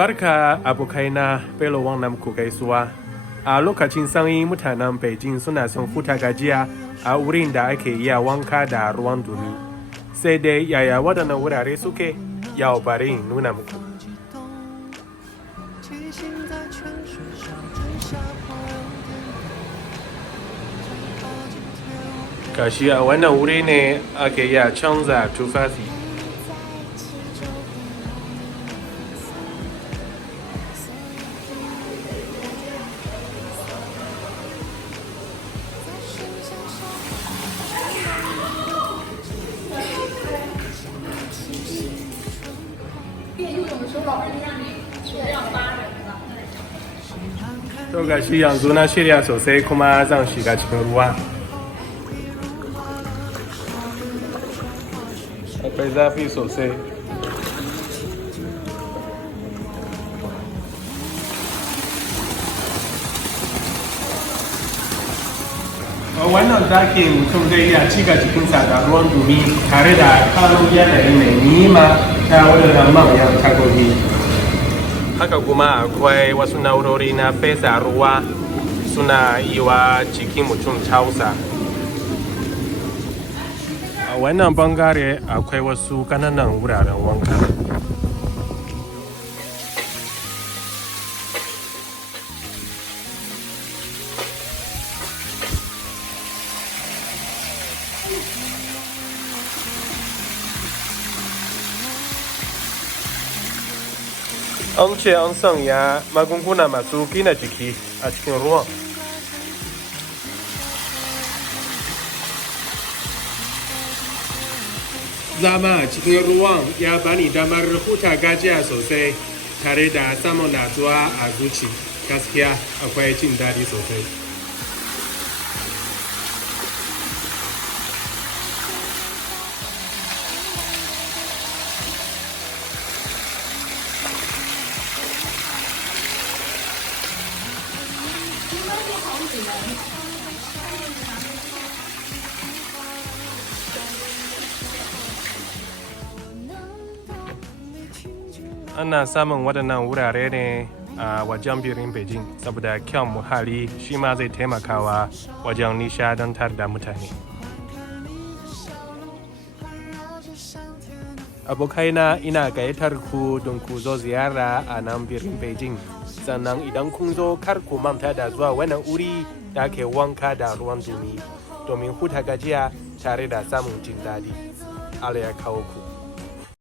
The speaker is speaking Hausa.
Barka abokaina, Bello wannan muku gaisuwa. A lokacin sanyi mutanen Beijing suna son huta gajiya a wurin da ake iya wanka da ruwan dumi. Sai dai yaya waɗannan wurare suke? Yau bari in nuna muku. Gaskiya wannan wuri ne ake iya canza tufafi. To gashi yanzu na shirya sosai kuma zan shiga cikin ruwa. Akwai zafi sosai. Wannan dake mutum zai iya cika jikinsa da ruwan dumi tare da kallon yanayi mai nima ta wadannan manyan tagogi. Haka kuma akwai wasu na'urori na fesa ruwa suna yi wa jikin mutum tausa. A wannan bangare akwai wasu ƙananan wuraren wanka. An ce an sanya magunguna masu gina jiki a cikin ruwan. Zama a cikin ruwan ya bani damar huta gajiya sosai tare da samun natsuwa a zuci. Gaskiya akwai jin daɗi sosai. Ana samun waɗannan wurare ne a wajen birnin Beijing saboda kyan muhalli shi ma zai taimakawa wajen nishadantar da mutane. Abokaina ina gayyatar ku don ku zo ziyara a nan birnin Beijing. Sannan idan kun zo kar ku manta da zuwa wannan wuri da ake wanka da ruwan dumi domin huta gajiya tare da samun jin daɗi. Allah ya kawo ku.